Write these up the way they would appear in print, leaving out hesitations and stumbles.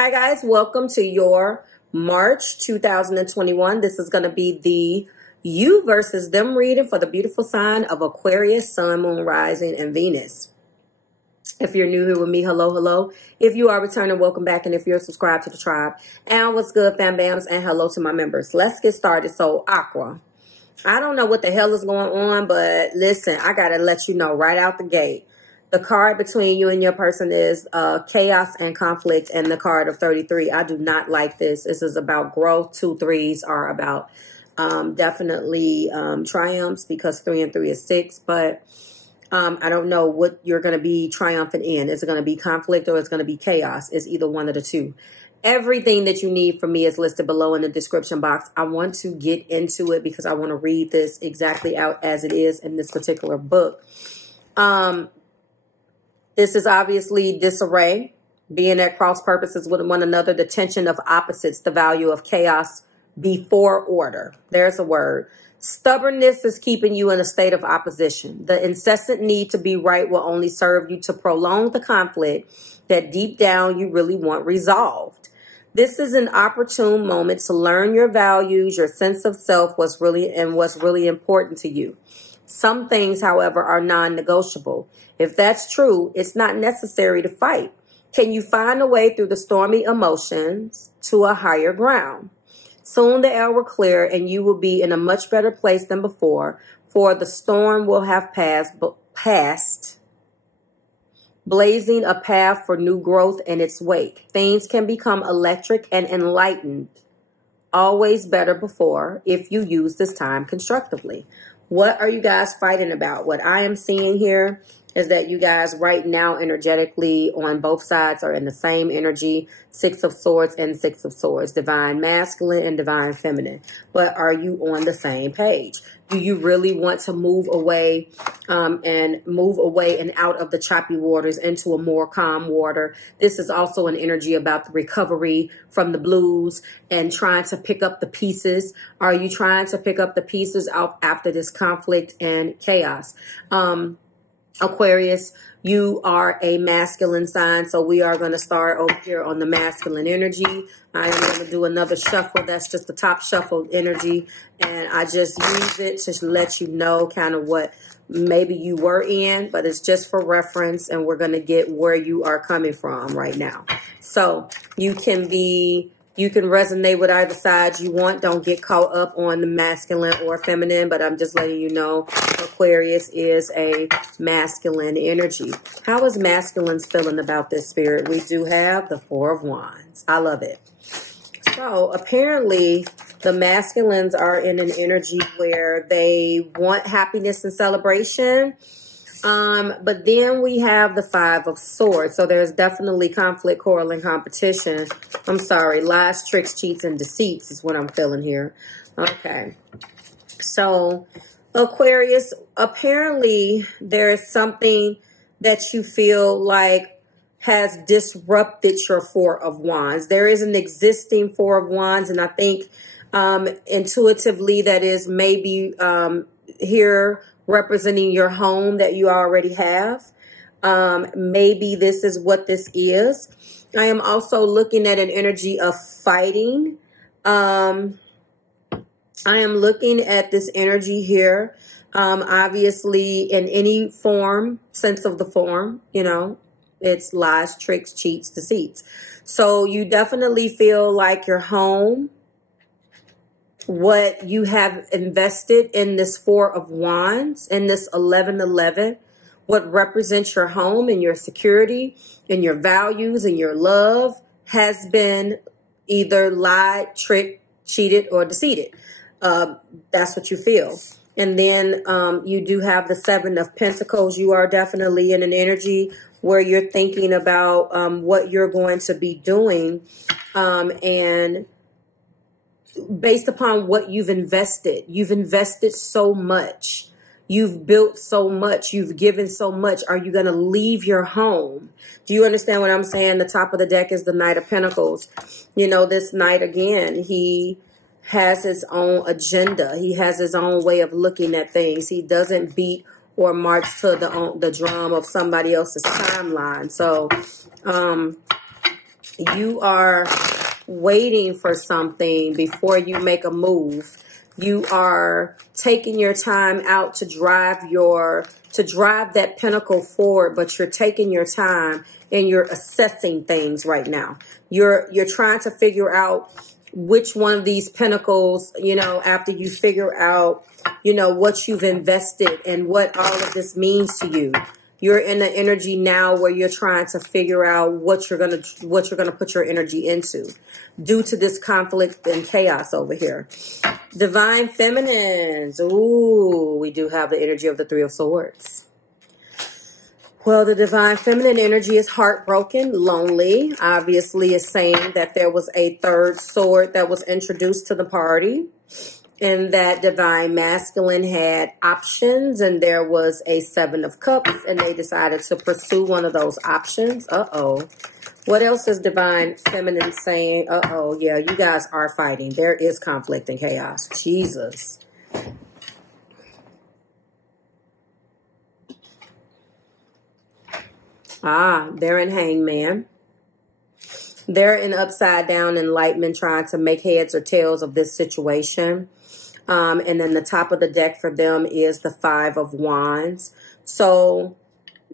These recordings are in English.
Hi guys, welcome to your March 2021. This is going to be the you versus them reading for the beautiful sign of Aquarius, Sun, Moon, Rising, and Venus. If you're new here with me, hello, hello. If you are returning, welcome back. And if you're subscribed to the tribe, and what's good, fam bams, and hello to my members. Let's get started. So, Aqua, I don't know what the hell is going on, but listen, I got to let you know right out the gate. The card between you and your person is chaos and conflict, and the card of 33. I do not like this. This is about growth. 2 3s are about definitely triumphs, because 3 and 3 is 6. But I don't know what you're going to be triumphant in. Is it going to be conflict or it's going to be chaos? It's either one of the two. Everything that you need from me is listed below in the description box. I want to get into it because I want to read this exactly out as it is in this particular book. This is obviously disarray, being at cross purposes with one another, the tension of opposites, the value of chaos before order. There's a word. Stubbornness is keeping you in a state of opposition. The incessant need to be right will only serve you to prolong the conflict that deep down you really want resolved. This is an opportune moment to learn your values, your sense of self, what's really important to you. Some things, however, are non-negotiable. If that's true, it's not necessary to fight. Can you find a way through the stormy emotions to a higher ground? Soon the air will clear and you will be in a much better place than before, for the storm will have passed, blazing a path for new growth in its wake. Things can become electric and enlightened, always better before, if you use this time constructively. What are you guys fighting about? What I am seeing here is that you guys right now energetically on both sides are in the same energy. 6 of Swords and 6 of Swords. Divine masculine and divine feminine. But are you on the same page? Do you really want to move away and out of the choppy waters into a more calm water? This is also an energy about the recovery from the blues and trying to pick up the pieces. Are you trying to pick up the pieces out after this conflict and chaos? Aquarius, you are a masculine sign, so we are going to start over here on the masculine energy. I am going to do another shuffle. That's just the top shuffle energy, and I just use it to let you know kind of what maybe you were in, but it's just for reference, and we're going to get where you are coming from right now. So you can resonate with either side you want. Don't get caught up on the masculine or feminine, but I'm just letting you know Aquarius is a masculine energy. How is masculines feeling about this, Spirit? We do have the 4 of Wands. I love it. So apparently the masculines are in an energy where they want happiness and celebration. But then we have the 5 of Swords. So there's definitely conflict, quarrel, and competition. I'm sorry, lies, tricks, cheats, and deceits is what I'm feeling here. Okay. So Aquarius, apparently there is something that you feel like has disrupted your 4 of Wands. There is an existing 4 of Wands, and I think intuitively that is maybe here representing your home that you already have. Maybe this is what this is. I am also looking at an energy of fighting. I am looking at this energy here. Obviously in any form, sense of the form, you know, it's lies, tricks, cheats, deceits. So you definitely feel like your home, what you have invested in this 4 of Wands, in this 1111, what represents your home and your security and your values and your love has been either lied, tricked, cheated, or deceived. That's what you feel. And then you do have the 7 of Pentacles. You are definitely in an energy where you're thinking about what you're going to be doing and based upon what you've invested so much. You've built so much. You've given so much. Are you going to leave your home? Do you understand what I'm saying? The top of the deck is the Knight of Pentacles. You know, this Knight, again, he has his own agenda. He has his own way of looking at things. He doesn't beat or march to the drum of somebody else's timeline. So You are waiting for something before you make a move. You are taking your time out to drive that pinnacle forward, but you're taking your time and you're assessing things right now. You're trying to figure out which one of these pinnacles, you know, after you figure out, you know, what you've invested and what all of this means to you. You're in the energy now where you're trying to figure out what you're gonna put your energy into due to this conflict and chaos over here. Divine Feminines. Ooh, we do have the energy of the Three of Swords. Well, the Divine Feminine energy is heartbroken, lonely. Obviously, it's saying that there was a third sword that was introduced to the party. And that Divine Masculine had options, and there was a Seven of Cups, and they decided to pursue one of those options. Uh-oh. What else is Divine Feminine saying? Uh-oh, yeah, you guys are fighting. There is conflict and chaos. Jesus. Ah, they're in Hangman. They're in upside down enlightenment, trying to make heads or tails of this situation. And then the top of the deck for them is the Five of Wands. So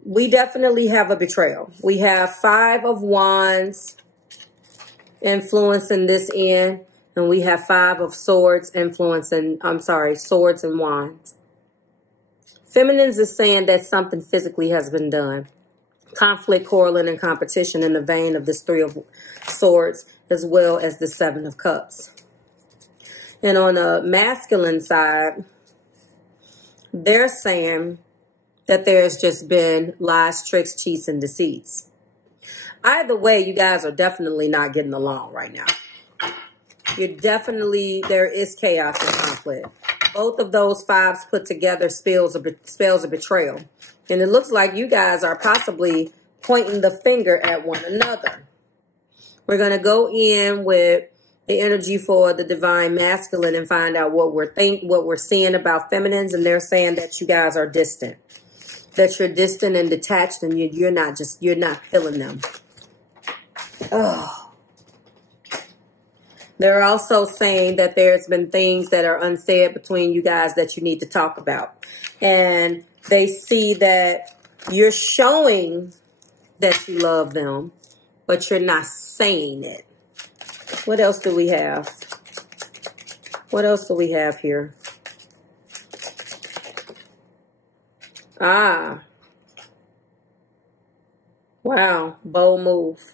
we definitely have a betrayal. We have Five of Wands influencing this end. And we have Five of Swords influencing, Swords and Wands. Feminines is saying that something physically has been done. Conflict, quarreling, and competition in the vein of this Three of Swords, as well as the Seven of Cups. And on the masculine side, they're saying that there's just been lies, tricks, cheats, and deceits. Either way, you guys are definitely not getting along right now. There is chaos and conflict. Both of those fives put together spells a betrayal. And it looks like you guys are possibly pointing the finger at one another. We're going to go in with the energy for the Divine Masculine and find out what we're seeing about feminines. And they're saying that you guys are distant, that you're distant and detached, and you're not feeling them. Oh. They're also saying that there's been things that are unsaid between you guys that you need to talk about. And they see that you're showing that you love them, but you're not saying it. What else do we have? What else do we have here? Ah. Wow. Bold move.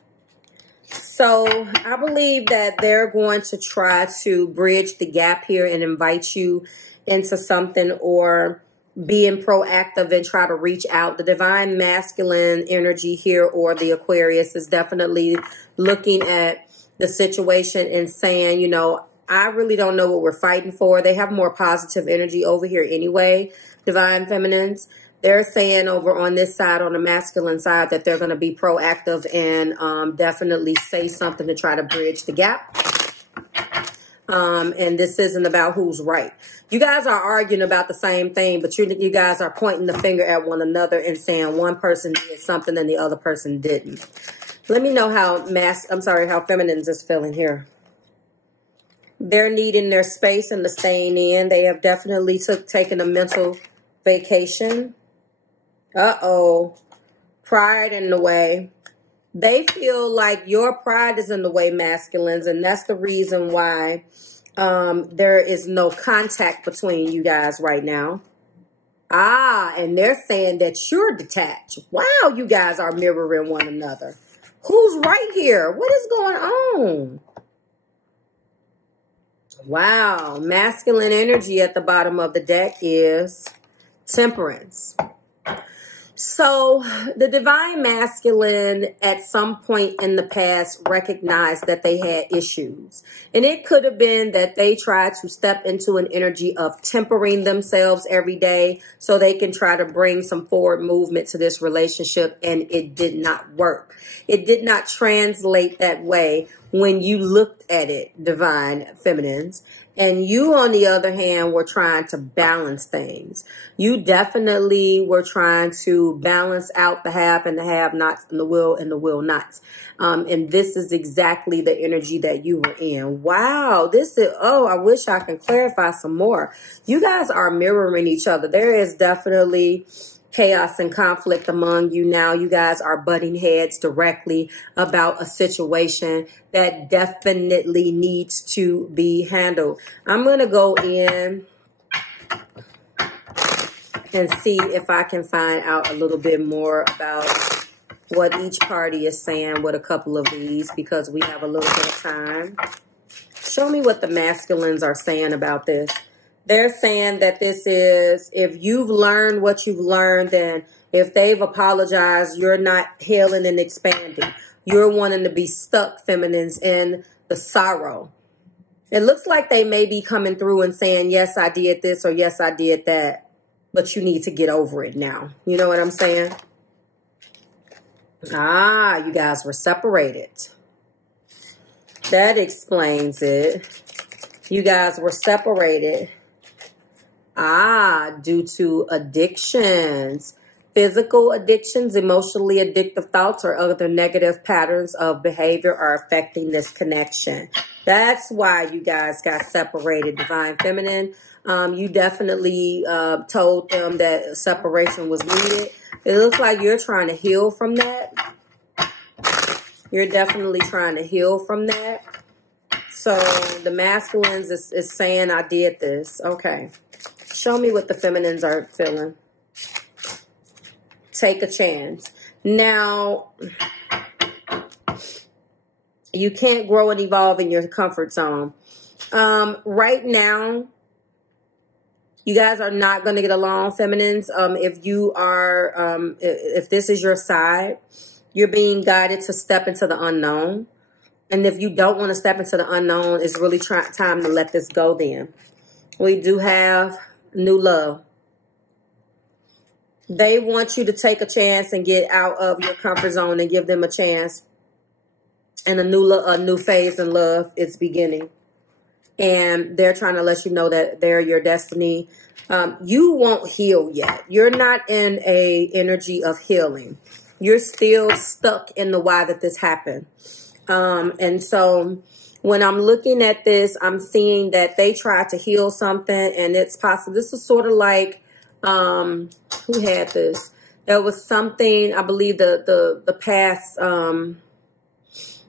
So I believe that they're going to try to bridge the gap here and invite you into something, or being proactive and try to reach out. The Divine Masculine energy here, or the Aquarius, is definitely looking at the situation and saying, you know, I really don't know what we're fighting for. They have more positive energy over here anyway, Divine Feminines. They're saying over on this side, on the masculine side, that they're going to be proactive and definitely say something to try to bridge the gap. And this isn't about who's right. You guys are arguing about the same thing, but you guys are pointing the finger at one another and saying one person did something and the other person didn't. Let me know how feminines is feeling here. They're needing their space and the staying in. They have definitely taken a mental vacation. Uh-oh. Pride in the way. They feel like your pride is in the way, masculines, and that's the reason why there is no contact between you guys right now. Ah, and they're saying that you're detached. Wow, you guys are mirroring one another. Who's right here? What is going on? Wow, masculine energy at the bottom of the deck is Temperance. So the Divine Masculine at some point in the past recognized that they had issues. And it could have been that they tried to step into an energy of tempering themselves every day so they can try to bring some forward movement to this relationship, and it did not work. It did not translate that way when you looked at it, Divine Feminines. And you, on the other hand, were trying to balance things. You definitely were trying to balance out the have and the have-nots and the will-nots. And this is exactly the energy that you were in. Wow. This is, oh, I wish I could clarify some more. You guys are mirroring each other. There is definitely chaos and conflict among you now. You guys are butting heads directly about a situation that definitely needs to be handled. I'm going to go in and see if I can find out a little bit more about what each party is saying with a couple of these, because we have a little bit of time. Show me what the masculines are saying about this. They're saying that this is, if you've learned what you've learned, then if they've apologized, you're not healing and expanding. You're wanting to be stuck, feminines, in the sorrow. It looks like they may be coming through and saying, yes, I did this, or yes, I did that, but you need to get over it now. You know what I'm saying? Ah, you guys were separated. That explains it. You guys were separated. Ah, due to addictions, physical addictions, emotionally addictive thoughts, or other negative patterns of behavior are affecting this connection. That's why you guys got separated, Divine Feminine. You definitely told them that separation was needed. It looks like you're trying to heal from that. You're definitely trying to heal from that. So the masculines is saying, I did this. Okay. Show me what the feminines are feeling. Take a chance. Now, you can't grow and evolve in your comfort zone. Right now, you guys are not going to get along, feminines. If you are, if this is your side, you're being guided to step into the unknown. And if you don't want to step into the unknown, it's really time to let this go then. We do have new love. They want you to take a chance and get out of your comfort zone and give them a chance. And a new phase in love is beginning. And they're trying to let you know that they're your destiny. You won't heal yet. You're not in a energy of healing. You're still stuck in the why that this happened. And so when I'm looking at this, I'm seeing that they tried to heal something, and it's possible. This is sort of like, who had this? There was something, I believe the past,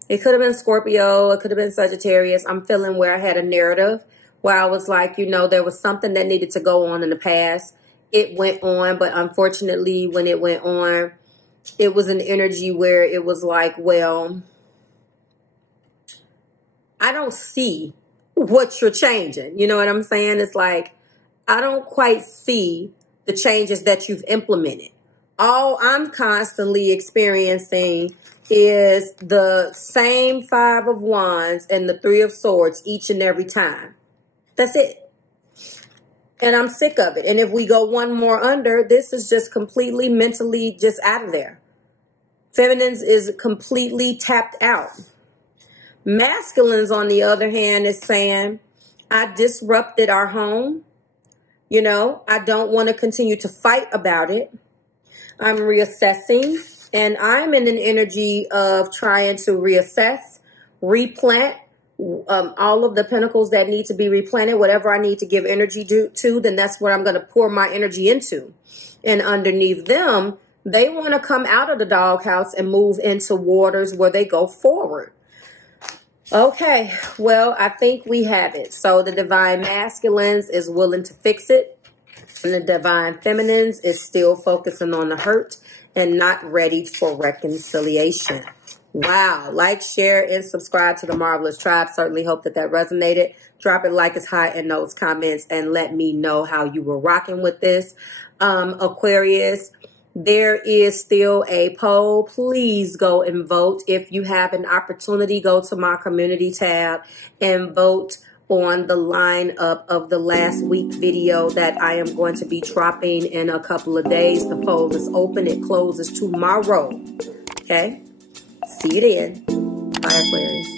it could have been Scorpio, it could have been Sagittarius. I'm feeling where I had a narrative where I was like, you know, there was something that needed to go on in the past. It went on, but unfortunately when it went on, it was an energy where it was like, well, I don't see what you're changing. You know what I'm saying? It's like, I don't quite see the changes that you've implemented. All I'm constantly experiencing is the same 5 of Wands and the 3 of Swords each and every time. That's it. And I'm sick of it. And if we go one more under, this is just completely mentally just out of there. Feminines is completely tapped out. Masculines, on the other hand, is saying, I disrupted our home. You know, I don't want to continue to fight about it. I'm reassessing, and I'm in an energy of trying to reassess, replant all of the pentacles that need to be replanted. Whatever I need to give energy to, then that's what I'm going to pour my energy into. And underneath them, they want to come out of the doghouse and move into waters where they go forward. Okay, well, I think we have it. So the Divine Masculines is willing to fix it. And the Divine Feminines is still focusing on the hurt and not ready for reconciliation. Wow. Like, share, and subscribe to the Marvelous Tribe. Certainly hope that resonated. Drop it like it's hot in those comments and let me know how you were rocking with this. Aquarius, there is still a poll. Please go and vote. If you have an opportunity, go to my community tab and vote on the lineup of the last week video that I am going to be dropping in a couple of days. The poll is open. It closes tomorrow. Okay? See you then. Bye, Aquarius.